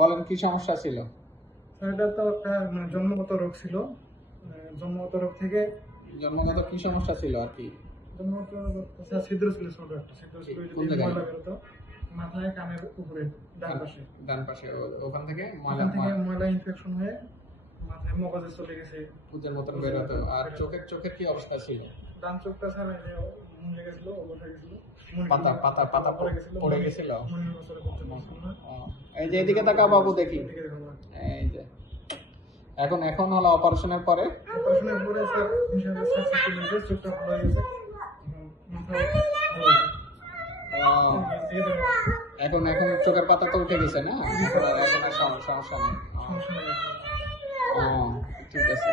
বলেন কি সমস্যা ছিল? এটা তো একটা মানে জন্মগত রোগ ছিল। জন্মগত রোগ থেকে জন্মগত কি সমস্যা ছিল আর কি? জন্মগত ছিদ্র ছিল, ছোট একটা ছিদ্র ছিল, কোন জায়গায়? ময়লা বেরোতো মাথায়, কানের উপরে ডান পাশে। ডান পাশে ওখান থেকে ময়লা ইনফেকশন হয়ে মাথায় মগজে চলে গেছে, পুজের মতন বেরোতো। আর চোখের কি অবস্থা ছিল? ডান চোখটা ছাড়া যে মুড়ে গেছিল, অবস্থা গেছিল, পাতা পড়ে গেছিল। মনের বছরে করতে পারছিল না। এই যে এদিকে তাকাও বাবু, দেখি। এদিকে দেখো না। এই যে এখন হলো অপারেশনের পরে অপারেশনের পরে স্যার ইনশাআল্লাহ সাকসেসফুল হয়েছে, চোখটা ভালো হয়ে গেছে, মাথা ভালো হয়েছে। এখন চোখের পাতা তো উঠে গেছে না, এখন আর সমস্যা নেই। সমস্যা নেই। ঠিক আছে।